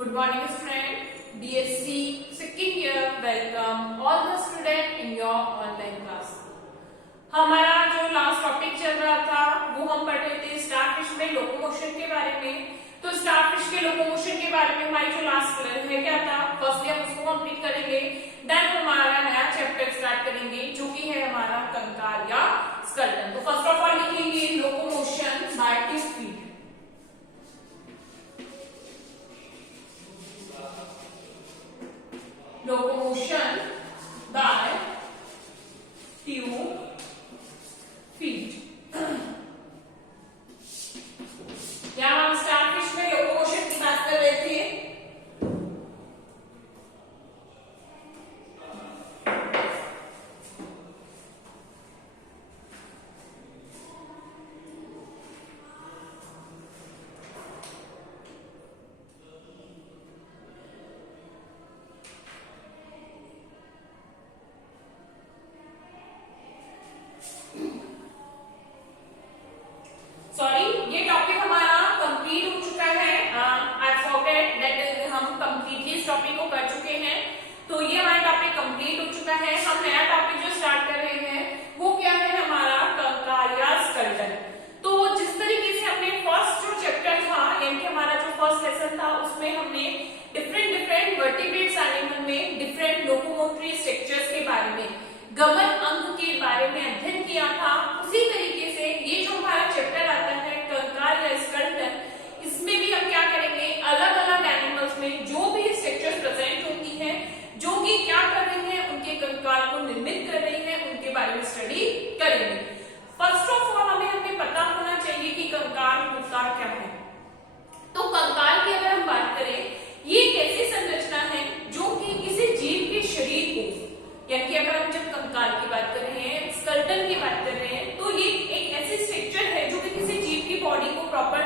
Good morning student, BSc second year, welcome all the student in your online class। हमारा जो last topic चल रहा था वो हम पढ़ रहे थे स्टारफिश में लोकोमोशन के बारे में। तो स्टारफिश के लोकोमोशन के बारे में हमारी जो लास्ट है क्या था, फर्स्टली हम उसको कंप्लीट करेंगे, देन हमारा नया चैप्टर स्टार्ट करेंगे जो कि है हमारा कंकाल या स्केलेटन। तो फर्स्ट ऑफ ऑल लिखेंगे locomotion by tube feet. Locomotion by tube feet. क्या हम स्टारफिश में लोकोमोशन की बात कर रहे थे? सॉरी, ये टॉपिक हमारा कंप्लीट हो चुका है। आई फॉरगेट दैट हम कंप्लीटली इस टॉपिक को कर चुके हैं। तो ये हमारा टॉपिक कंप्लीट हो चुका है। हम नया टॉपिक जो स्टार्ट कर रहे हैं वो क्या है, हमारा कंकाल या स्केलेटन। तो जिस तरीके से हमने फर्स्ट जो चैप्टर था यानी कि हमारा जो फर्स्ट लेसन था उसमें हमने डिफरेंट वर्टिब्रेट्स एनिमल में डिफरेंट लोकोमोटरी स्ट्रक्चर्स के बारे में, गमन अंग के बारे में अध्ययन किया था। उसी तरीके से ये जो हमारा चैप्टर आता है कंकाल या स्केलेटन, इसमें भी हम क्या करेंगे, अलग अलग एनिमल्स में जो भी स्ट्रक्चर्स प्रेजेंट होती हैं, जो कि क्या कर रही हैं, उनके कंकाल को निर्मित कर रही हैं, उनके बारे में स्टडी करेंगे। फर्स्ट ऑफ ऑल हमें पता होना चाहिए कि कंकाल होता क्या है। तो कंकाल की अगर हम बात करें, ये एक ऐसी संरचना है जो कि किसी जीव के शरीर को, यानी कि अगर हम जब कंकाल की बात कर रहे हैं, स्केलेटन की बात कर रहे हैं, तो ये एक ऐसी स्ट्रक्चर है जो कि किसी जीव की बॉडी को प्रॉपर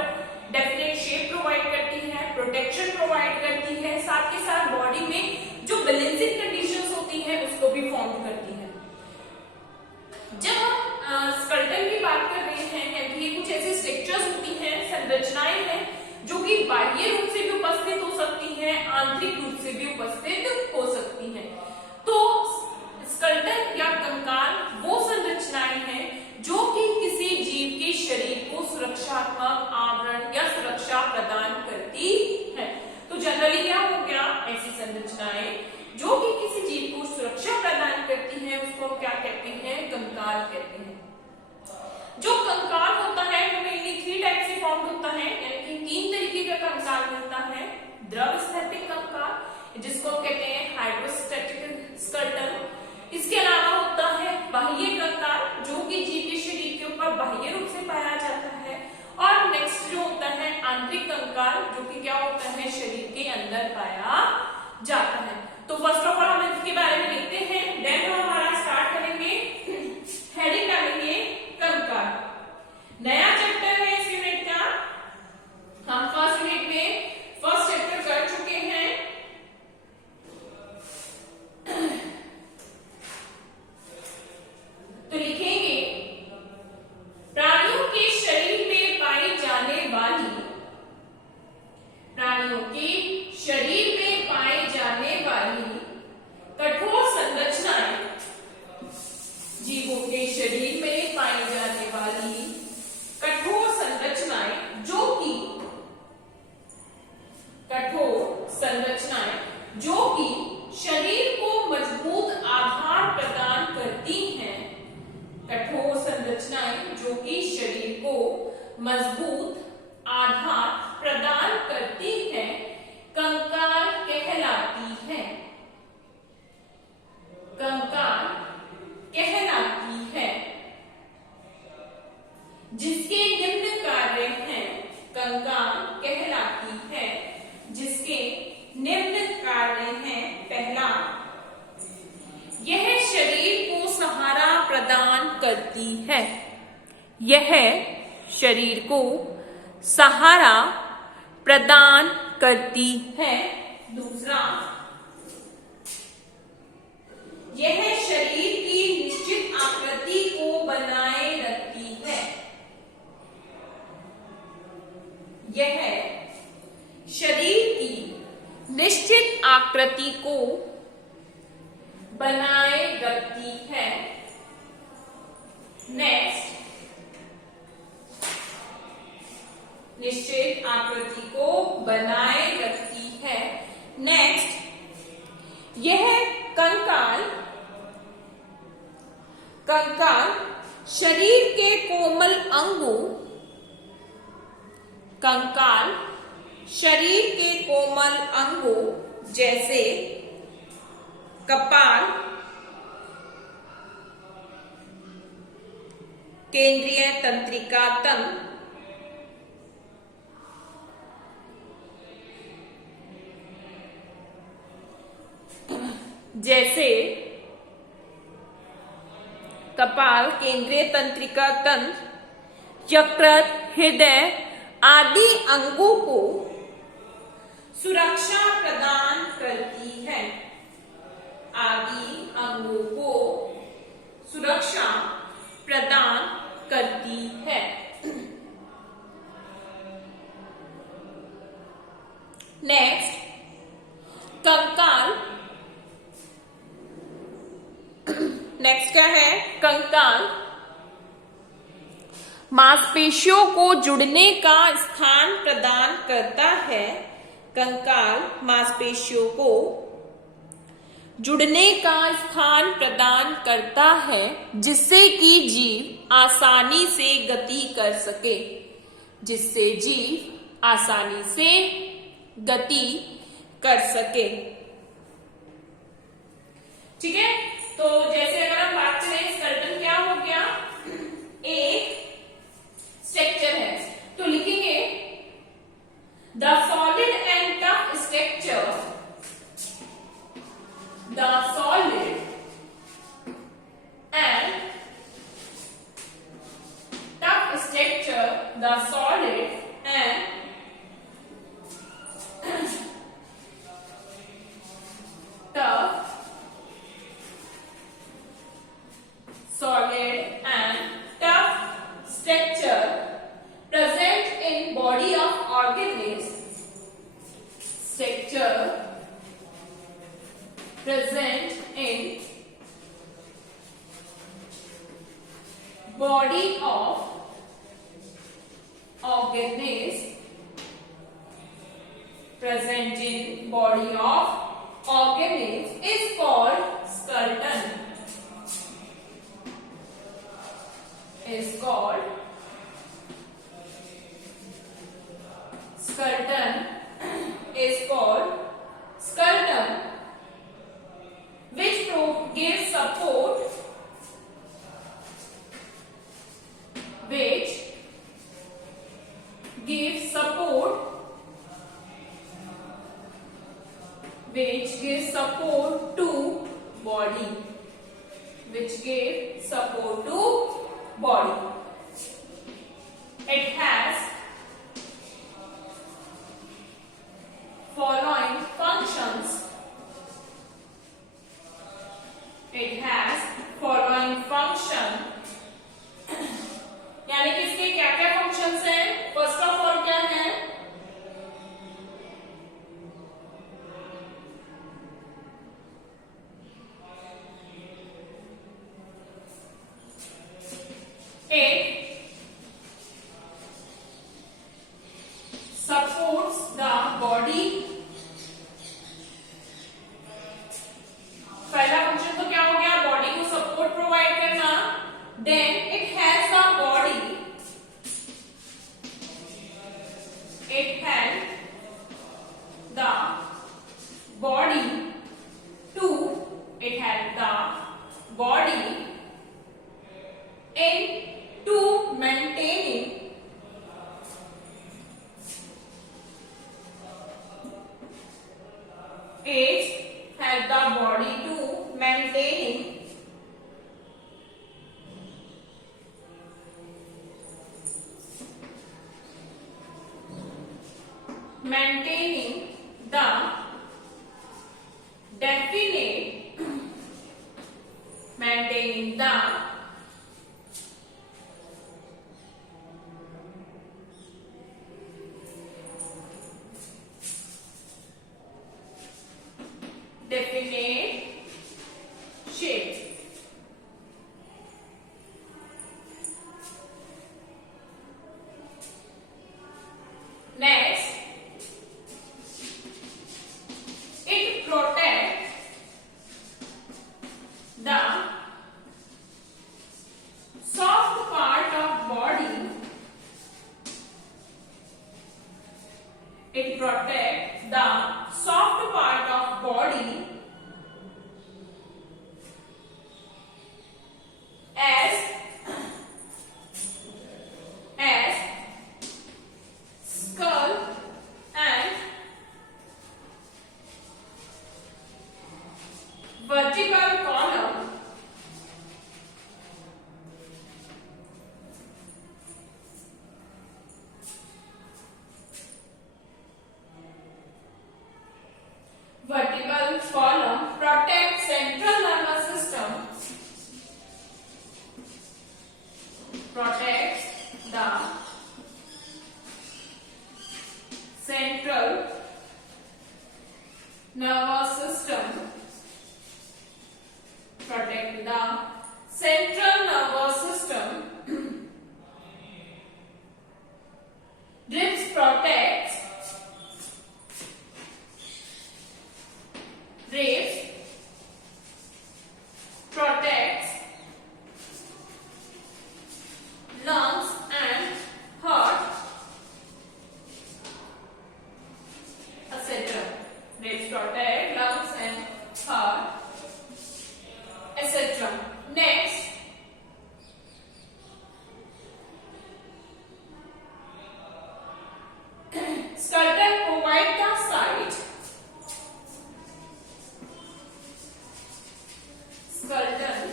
डेफिनेट शेप प्रोवाइड करती है, प्रोटेक्शन प्रोवाइड करती है, साथ के साथ बॉडी में जो बैलेंसिंग कंडीशंस होती हैं उसको भी फॉर्म करती है। जब हम स्केलेटन की बात कर रहे हैं, यानी ये कुछ ऐसी स्ट्रक्चर्स होती हैं, संरचनाएं हैं जो कि बाह्य रूप से भी उपस्थित हो सकती हैं, आंतरिक रूप से भी उपस्थित हो सकती हैं। तो स्केलेटन या कंकाल वो संरचनाएं हैं जो कि किसी जीव के शरीर को सुरक्षात्मक आवरण या सुरक्षा प्रदान करती है। तो जनरली क्या हो गया, ऐसी संरचनाएं जो कि किसी जीव को सुरक्षा प्रदान करती हैं उसको क्या कहते हैं, कंकाल कहते हैं। जो कंकाल होता है वो मेनली 3 टाइप से फॉर्म होता है, यानी कि 3 तरीके का कंकाल मिलता है। द्रव स्थैतिक कंकाल जिसको कहते हैं हाइड्रोस्टैटिक स्केलेटन। इसके अलावा होता है बाह्य कंकाल जो कि जीव के शरीर के ऊपर बाह्य रूप से पाया जाता है। और नेक्स्ट जो होता है आंतरिक कंकाल जो कि क्या होता है, शरीर के अंदर पाया जाता है। तो फर्स्ट ऑफ ऑल हम इसके बारे में लिखते हैं, देन हम हमारा स्टार्ट करेंगे, हेडिंग डालेंगे कंकाल। नया चैप्टर है इस यूनिट का। हम फर्स्ट यूनिट में फर्स्ट चैप्टर कर चुके हैं। तो लिखेंगे प्राणियों के शरीर में पाई जाने वाली, प्राणियों के शरीर में पाई जाने वाली कठोर संरचनाएं, जीवों के शरीर में पाई जाने वाली कठोर संरचनाएं जो कि कठोर संरचनाएं जो कि शरीर को मजबूत आधार प्रदान करती हैं, कठोर संरचनाएं जो कि शरीर को मजबूत आधार प्रदान करती हैं, कंकाल कहलाती हैं। कंकाल कहलाती है। जिसके निम्न कार्य हैं, कंकाल कहलाती है जिसके निम्न कार्य हैं। पहला, यह शरीर को सहारा प्रदान करती है। यह शरीर को सहारा प्रदान करती है। दूसरा, यह शरीर की निश्चित आकृति को बनाए रखती है। यह शरीर की निश्चित आकृति को बनाए रखती है। नेक्स्ट, निश्चित आकृति को बनाए रखती है। नेक्स्ट, यह कंकाल शरीर के कोमल अंगों, कंकाल शरीर के कोमल अंगों जैसे कपाल, केंद्रीय तंत्रिका तंत्र, जैसे कपाल, केंद्रीय तंत्रिका तंत्र, यकृत, हृदय आदि अंगों को सुरक्षा प्रदान करती है। आदि अंगों को सुरक्षा प्रदान करती है। नेक्स्ट, कंकाल, नेक्स्ट क्या है? कंकाल मांसपेशियों को जुड़ने का स्थान प्रदान करता है। कंकाल मांसपेशियों को जुड़ने का स्थान प्रदान करता है, जिससे कि जीव आसानी से गति कर सके, जिससे जीव आसानी से गति कर सके। ठीक है, तो जैसे अगर हम बात करें, स्केलेटन क्या हो गया? एक स्ट्रक्चर है, तो लिखेंगे the solid and tough structure, the solid and tough structure, the solid and tough solid and tough structure present in body of organism, structure present in body of organism, present in body of organism is called skeleton, is called skeleton, is called skeleton, which gives support, which gives support, which gives support to body, which gives support to body. It has following functions. It has following function. यानी कि इसके क्या क्या functions हैं? First of all क्या है? supports the body. पहला function तो क्या हो गया? बॉडी को सपोर्ट प्रोवाइड करना. Then it has the body, it has the body to, it has the body in to maintaining it has the body to maintaining the definite, maintaining the It protects the soft part of body as skull and vertical column protects central nervous system, protects the central nervous system, protect the central nervous system. Ribs protects lungs and heart, etc. Ribs protect lungs and heart, etc. Next, skeleton provide the site. Skeleton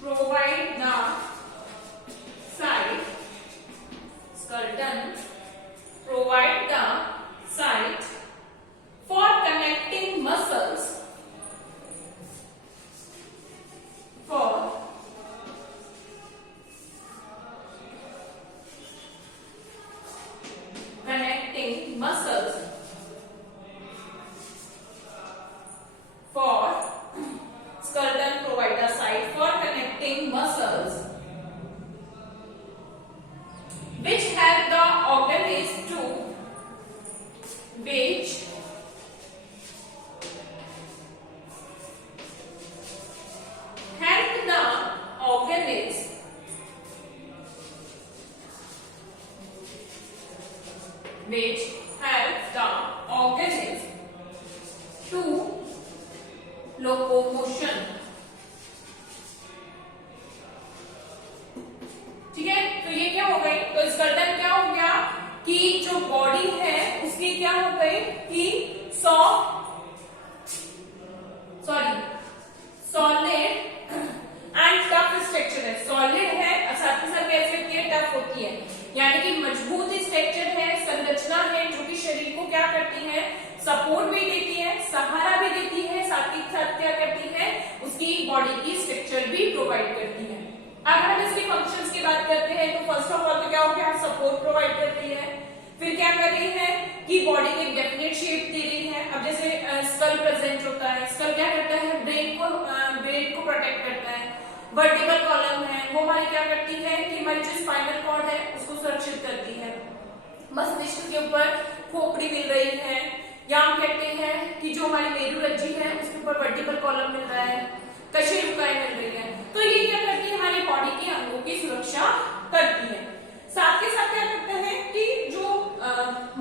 provide the site. Skeleton provide the site for connecting muscles. For connecting muscles. For skeleton provide the site for connecting muscles which help the organism to which help the organism which help the organism to locomotion. ठीक है, तो ये क्या हो गई, तो स्कर्टन क्या हो गया कि जो बॉडी है उसकी क्या हो गई कि सॉलिड एंड टफ स्ट्रक्चर है। सॉलिड है और साथ ही साथ कैसे होती है, टफ होती है, यानी कि मजबूत स्ट्रक्चर है, संरचना है जो कि शरीर को क्या करती है, सपोर्ट भी देती है, सहारा भी देती है, साथ ही साथ क्या करती है, उसकी बॉडी की स्ट्रक्चर भी प्रोवाइड करती है। अब हम इसके फंक्शंस की बात करते हैं, तो फर्स्ट ऑफ ऑल तो क्या हो गया, सपोर्ट प्रोवाइड करती है, फिर क्या कर रही है कि बॉडी को एक डेफिनेट शेप दे रही है। अब जैसे स्कल प्रेजेंट होता है, स्कल क्या करता है, ब्रेन को प्रोटेक्ट करता है। वर्टिकल कॉलम है, वो हमारी क्या करती है कि हमारी जो स्पाइनल कॉर्ड है उसको सुरक्षित करती है। मस्तिष्क के ऊपर खोपड़ी मिल रही है, या हम कहते हैं कि जो हमारी मेरुरज्जि है उसके ऊपर वर्टिकल कॉलम मिल रहा है, कशेरुकाएं मिल रही है। तो ये क्या करती है, हमारी बॉडी के अंगों की सुरक्षा करती है। साथ के साथ क्या करता है कि जो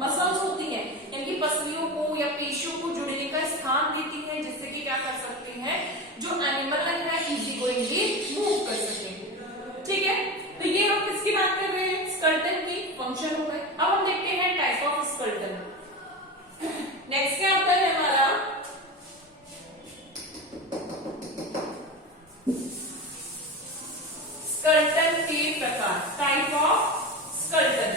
मसल्स होती हैं, यानी कि पसलियों को या पेशियों को जुड़ने का स्थान देती है, जिससे कि क्या कर सकते हैं, जो एनिमल है इजी गोइंगली मूव कर सके। ठीक है, तो ये हम किसकी बात कर रहे हैं, स्कर्टन की फंक्शन हो गए। अब हम देखते हैं टाइप ऑफ स्कर्टन। नेक्स्ट क्या होता है हमारा, स्कर्टन के प्रकार, टाइप ऑफ स्कर्टन।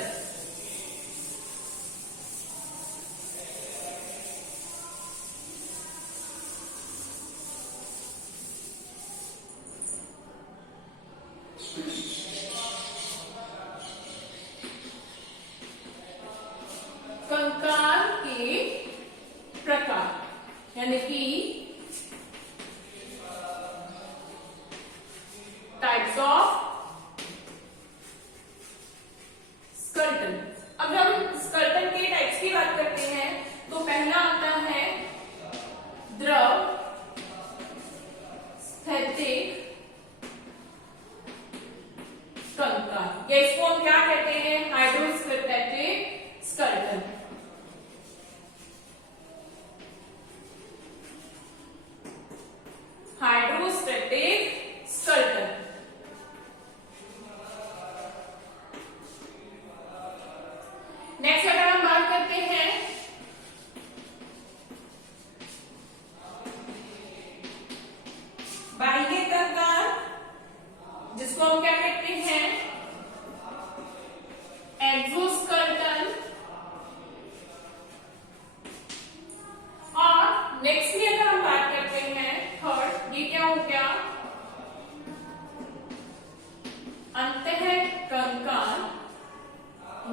कंकाल के प्रकार, यानी कि टाइप्स ऑफ स्कर्टन। अगर हम स्कर्टन के टाइप्स की बात करते हैं तो पहला आता है द्रव स्थैतिक कंकाल, या इसको हम क्या कहते हैं, हाइड्रोस्कर्टैटिक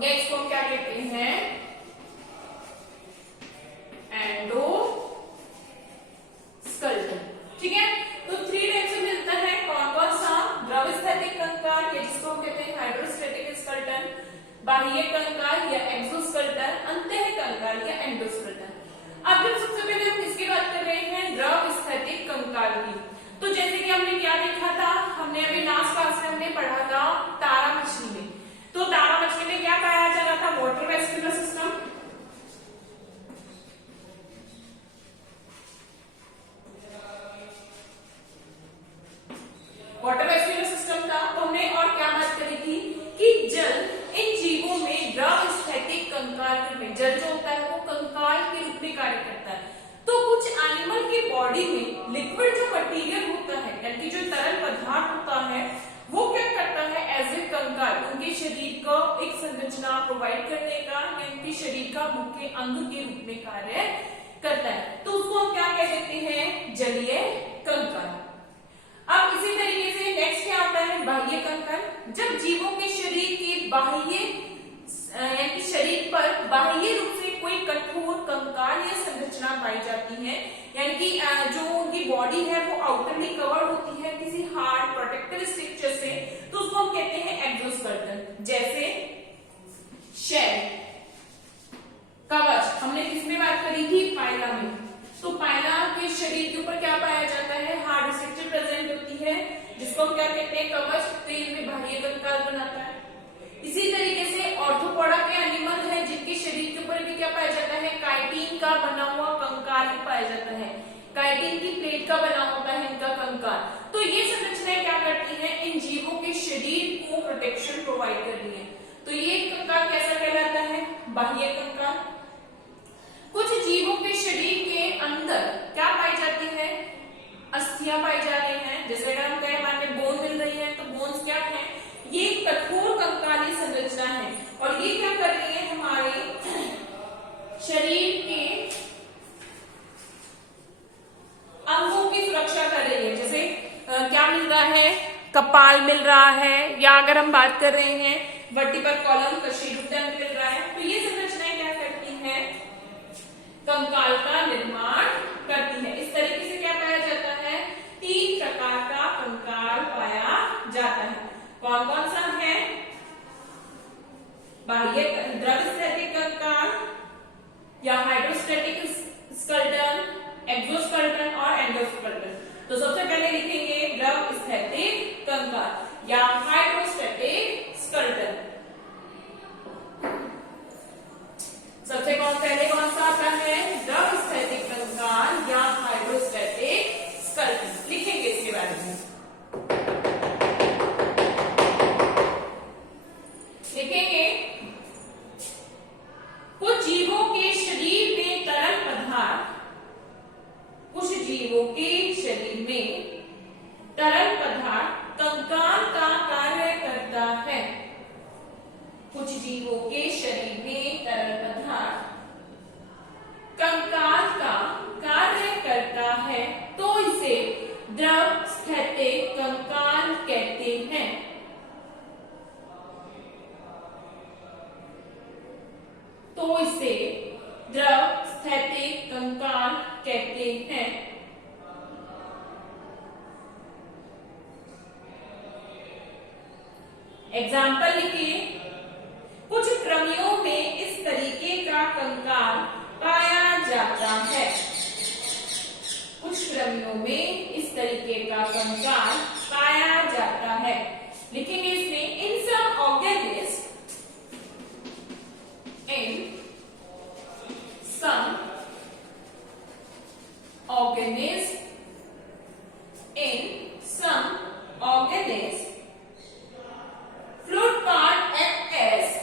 या इसको हम क्या कहते हैं, एंडोस्केलेटन। ठीक है, तो 3 टाइप से मिलता है। कौन कौन सा? द्रव स्थैतिक कंकाल या जिसको हम कहते हैं हाइड्रोस्टैटिक स्केलेटन, बाह्य कंकाल या एक्सोस्केलेटन, अंतः कंकाल या एंडोस्केलेटन। अब जब सबसे पहले हम किसकी बात कर रहे हैं, द्रव स्थैतिक कंकाल की, तो जैसे कि हमने क्या देखा था, हमने अभी लास्ट क्लास में हमने पढ़ा था तारा मछली में। तो तारा मछली में क्या पाया जा रहा था, water vascular system. Water vascular system था। तो हमने और क्या बात करी थी कि जल इन जीवों में द्रव स्थैतिक कंकाल में, जल जो होता है वो कंकाल के रूप में कार्य करता है। तो कुछ एनिमल की बॉडी में लिक्विड जो मटेरियल होता है, यानी जो तरल पदार्थ होता है, वो क्या करता है, एज ए कंकाल उनके शरीर को एक संरचना प्रोवाइड करने का, या उनके शरीर का मुख्य अंग के रूप में कार्य करता है। तो उसको हम क्या कह देते हैं, जलीय कंकाल। अब इसी तरीके से नेक्स्ट क्या आता है, बाह्य कंकाल। जब जीवों के शरीर के बाह्य यानी शरीर पर बाह्य रूप से कोई कठोर कंकाल या संरचना पाई जाती है, यानी कि जो उनकी बॉडी है वो आउटरली कवर होती है किसी हार्ड प्रोटेक्टिव स्ट्रक्चर से, तो उसको हम कहते हैं एक्सोस्केलेटन। जैसे शेल, कवच, हमने किसमें बात करी थी, पायला में। तो पायला के शरीर के ऊपर क्या पाया जाता है, हार्ड स्ट्रक्चर प्रेजेंट होती है, जिसको हम क्या कहते हैं, कवच। तो ये बाह्य कंकाल बनाता है। इसी तरीके से ऑर्थोपोडा के एनिमल है जिनके शरीर के ऊपर भी क्या पाया जाता है, काइटिन का बना हुआ कंकाल पाया जाता है। काइटिन की प्लेट का बना होता है इनका कंकाल। तो ये संरचनाएं क्या करती हैं, इन जीवों के शरीर को प्रोटेक्शन प्रोवाइड कर रही है। तो ये कंकाल कैसा कहलाता है, बाह्य कंकाल। कुछ जीवों के शरीर के अंदर क्या पाई जाती है, अस्थियां पाई जा रही हैं। जैसे अगर हम कहें हमारे बोन मिल रही है, तो बोन्स क्या है, ये कठोर कंकाली संरचना है, और ये क्या कर रही है, हमारे शरीर के अंगों की सुरक्षा कर रही है। जैसे क्या मिल रहा है, कपाल मिल रहा है, या अगर हम बात कर रहे हैं वर्टिब्रल कॉलम, कशेरुकतंत्र मिल रहा है। तो ये संरचनाएं क्या करती हैं, कंकाल का निर्माण करती है। इस तरीके से क्या पाया जाता है, 3 प्रकार का कंकाल पाया जाता है। कौन कौन सा है, बाह्य द्रव स्थैतिक कंकाल या हाइड्रोस्टैटिक स्केलेटन, एक्सोस्केलेटन और एंडोस्केलेटन। तो सबसे पहले लिखेंगे द्रव स्थैतिक कंकाल या हाइड्रोस्टैटिक स्केलेटन। सबसे पहले कौन सा आता है, द्रव स्थैतिक कंकाल या हाइड्रोस्टैटिक स्केलेटन। लिखेंगे इसके बारे में, लिखेंगे कुछ जीवों के शरीर में तरल पदार्थ, कुछ जीवों के शरीर में तरल पदार्थ कंकाल का कार्य करता है। कुछ जीवों के शरीर में तरल पदार्थ कंकाल का कार्य करता है, तो इसे द्रव स्थैतिक कंकाल कहते हैं। तो इसे द्रव स्थैतिक कंकाल कहते हैं। एग्जाम्पल लिखिए, कुछ कृमियों में इस तरीके का कंकाल पाया जाता है। कुछ कृमियों में इस तरीके का कंकाल पाया जाता है। लिखेंगे इसमें, in some organism, in some organisms, fluid part act as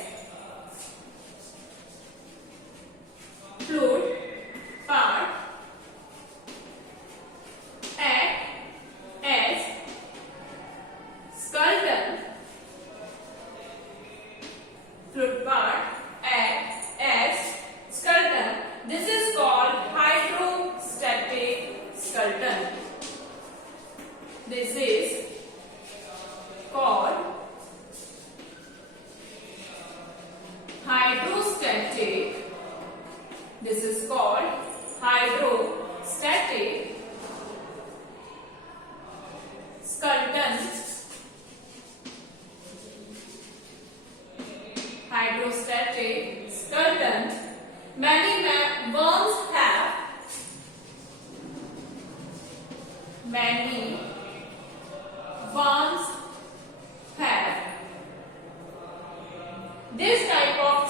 skeleton. Fluid part act as skeleton. This is called hydrostatic skeleton. This is called hydrostatic skeleton. Many worms have this type of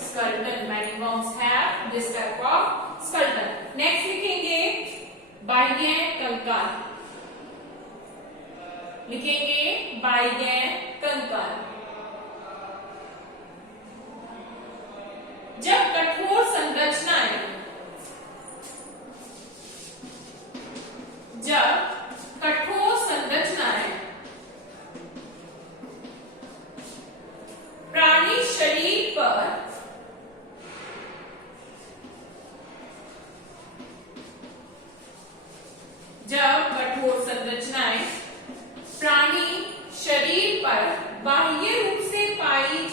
skeleton. Many worms have this type of skeleton. Next लिखेंगे बाह्य कंकाल. जब कठोर संरचनाएं प्राणी शरीर पर बाह्य रूप से पाई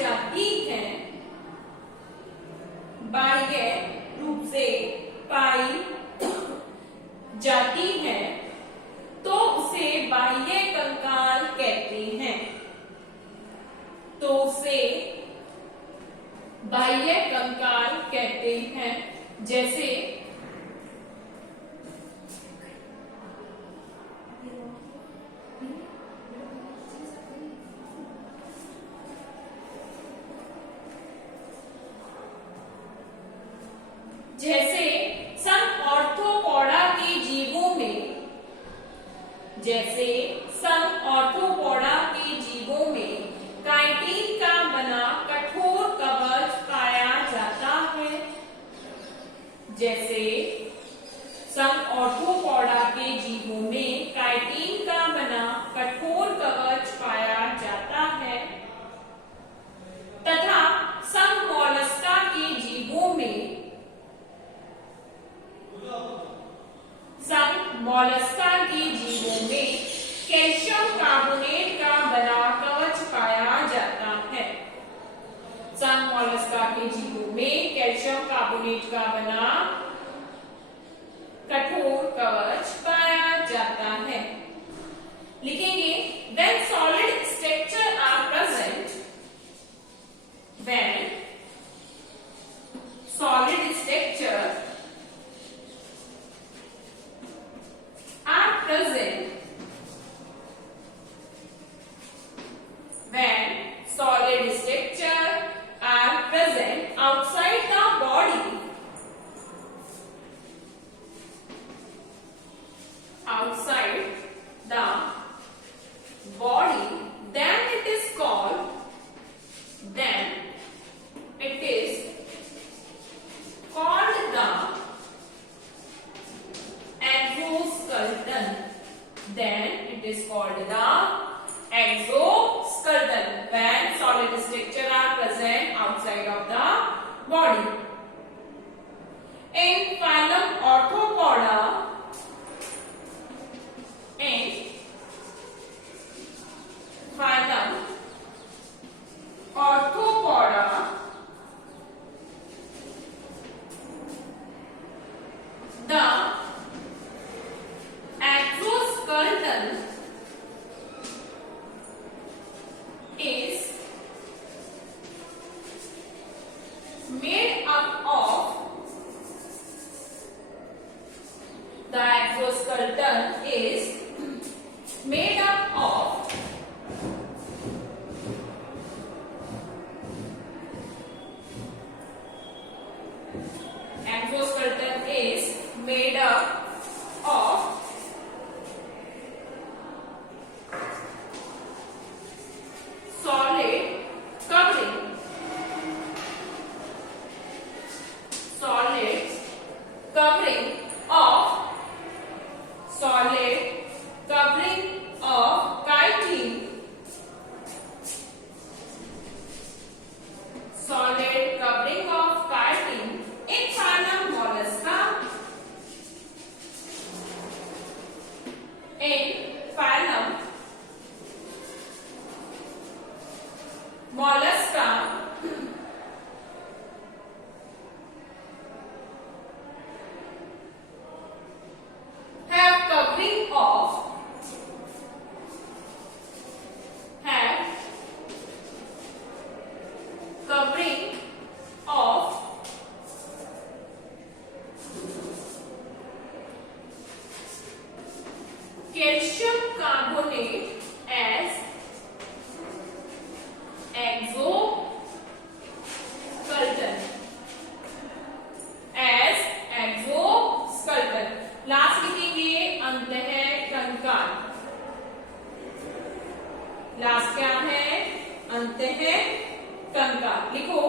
जाती है तो उसे बाह्य कंकाल कहते हैं. जैसे सम ऑर्थोपोडा के जीवों में काइटिन का बना कठोर कवच पाया जाता है. तथा सम मोलस्का के जीवों में कैल्शियम कार्बोनेट का बना कवच पाया जाता है. सम मोलस्का के जीवों में कैल्शियम कार्बोनेट का बना कठोर कवच पाया जाता है. लिखेंगे when solid structure are present, when solid structure are present, outside the body, then it is called the exoskeleton. When solid structure are present outside of the body. In phylum Orthopoda, the exoskeleton is made up of solid covering of chitin, in phylum Mollusca. In phylum Mollusca, calcium carbonate as exoskeleton, as exoskeleton. Last लिखेंगे अंतःकंकाल। Last क्या है? अंतःकंकाल। लिखो,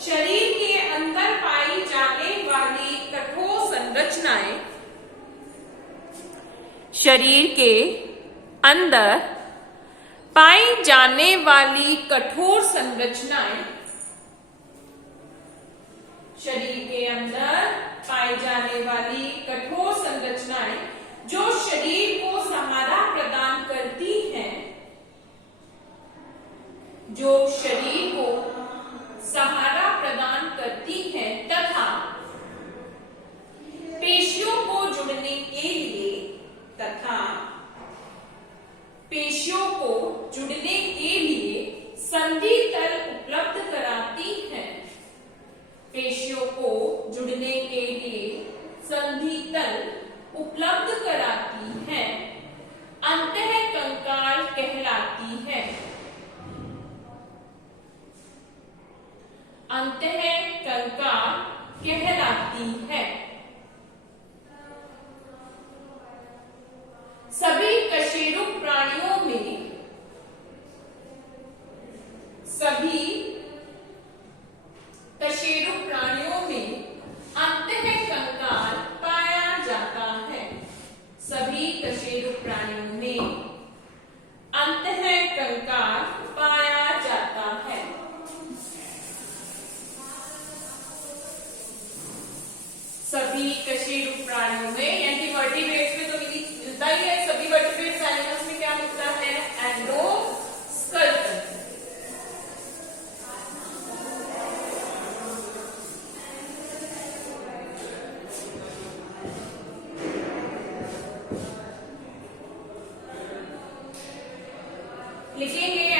शरीर के अंदर पाई जाने वाली कठोर संरचनाएं, शरीर के अंदर पाई जाने वाली कठोर संरचनाएं, शरीर के अंदर पाई जाने वाली कठोर संरचनाएं जो शरीर को सहारा प्रदान करती हैं, जो शरीर को सहारा प्रदान करती हैं तथा पेशियों को जुड़ने के लिए, तथा पेशियों को जुड़ने के लिए संधि तल उपलब्ध कराती हैं, पेशियों को जुड़ने के लिए संधि तल उपलब्ध कराती हैं, अंतःकंकाल कहलाती है। अंतःकंकाल कहलाती है। सभी कशेरुक प्राणियों में, सभी कशेरुक प्राणियों में अंतःकंकाल पाया जाता है। सभी कशेरुक प्राणियों में अंतःकंकाल पाया जाता है। सभी कशेरुक प्राणियों में, यानी वर्टिब्रेट्स में तो मिलता ही है, सभी वर्टिब्रेट्स एनिमल्स में क्या मिलता है? एंडोस्केलेटन। लिखेंगे